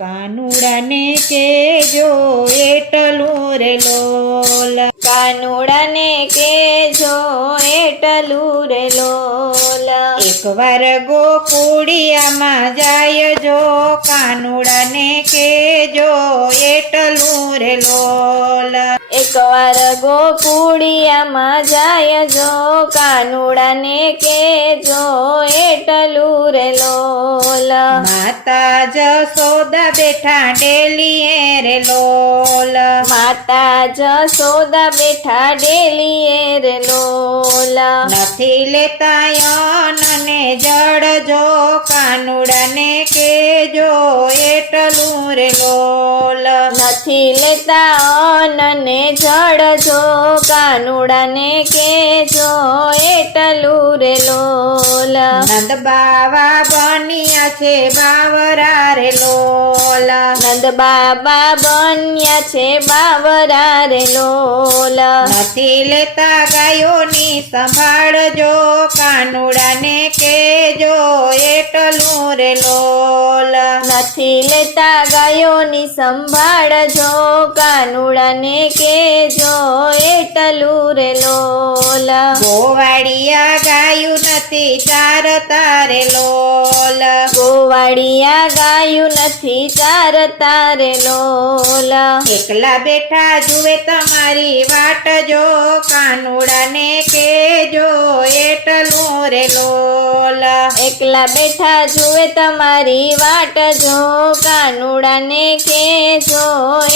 કાનુડાને કેજો એટલું રે લોલ, કાનુડાને કેજો એટલું રે લોલ, એકવાર ગોકુળિયામાં જાય જો કાનુડાને કેજો એટલું રે લોલ, એકવાર ગોકુળિયામાં જાય જો કાનુડાને કેજો એટલું રે લોલ, માતા જશોદા બેઠા ડેલીએ રે લોલ, માતા જશોદા બેઠા ડેલીએ રે લોલ, નથી લેતા અન્નને જળ જો કાનુડાને કેજો એટલું રે લોલ, નથી લેતા અન્નને જળ જો કાનુડાને કેજો એટલું રે લોલ, નંદ બાવા બન્યા છે બાવરા રે લોલ, નંદ બાબા બન્યા છે બાવરા રે લોલ, નથી લેતા ગાયોની સંભાળ જો કાનુડાને કેજો એટલું રે લોલ, નથી લેતા ગાયોની સંભાળ જો કાનુડાને કેજો એટલું રે લોલ, ગોવાળિયા ગાયું નથી ચારતા રે લોલ, ગોવાળિયા ગાયું નથી ચારતા રે લોલ, એકલા બેઠા જુએ તમારી વાટ જો કાનુડાને કેજો એટલું રે લોલ, એકલા બેઠા જુએ તમારી વાટ જો કાનુડાને કેજો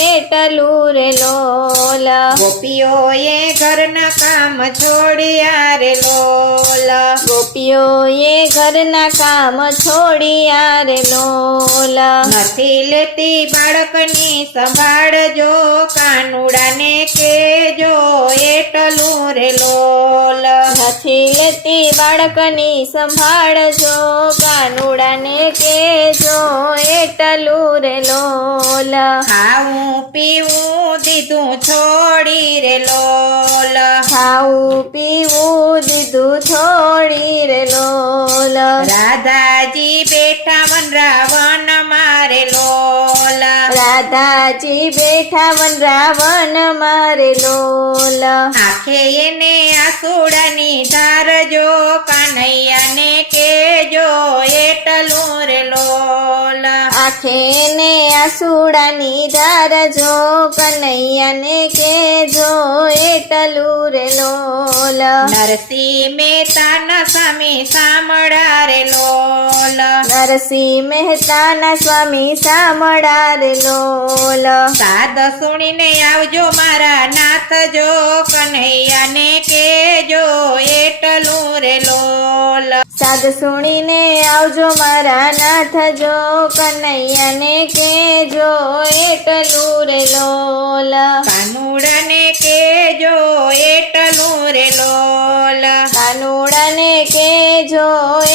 એટલું રે લોલ, ગોપીઓએ ઘરના કામ છોડ્યા રે લોલ, ગોપીઓએ ઘરના કામ છોડ્યા રે લોલ, નથી લેતી બાળકની સંભાળ જો કાનુડાને કેજો એટલું રે લોલ, નથી લેતી બાળકની સંભાળ જો કાનુડાને કેજો એટલું રે લોલ, ખાવું પીવું દીધું છોડી રે લોલ, ખાવું પીવું દીધું છોડી રે લોલ, રાધાજી બેઠા વનરાવન મારે લોલ, રાધાજી બેઠા વનરાવન મારે લોલ, આંખે એને આસુડાની ધાર જો કાનૈયાને કેજો એટલું રે લોલ, આંખે ને આસુડાની ધાર જો કનૈયાને કેજો એટલું રે લોલ, નરસિંહ મહેતાના સ્વામી સામળા રે લોલ, નરસિંહ મહેતાના સ્વામી સામળા રે લોલ, સાદ સુણીને આવજો મારા નાથ જો કનૈયાને કેજો એટલું રે લોલ, સાદ સુણીને આવજો મારા નાથ જો કનૈયાને કેજો એટલું રે લોલ, કાનુડાને કેજો એટલું રે લોલ, કાનુડાને કેજો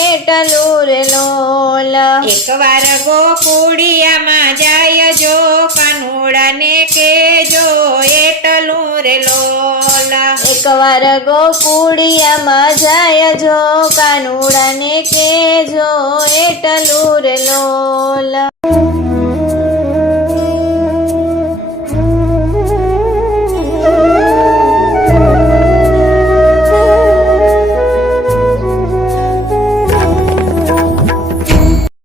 એટલું રે લોલ, એકવાર ગોકુળિયામાં જાય જો કાનુડાને કેજો એટલું રે લોલ, એકવાર ગોકુળિયામાં જાય જો કાનુડાને કેજો એટલું રે લોલ.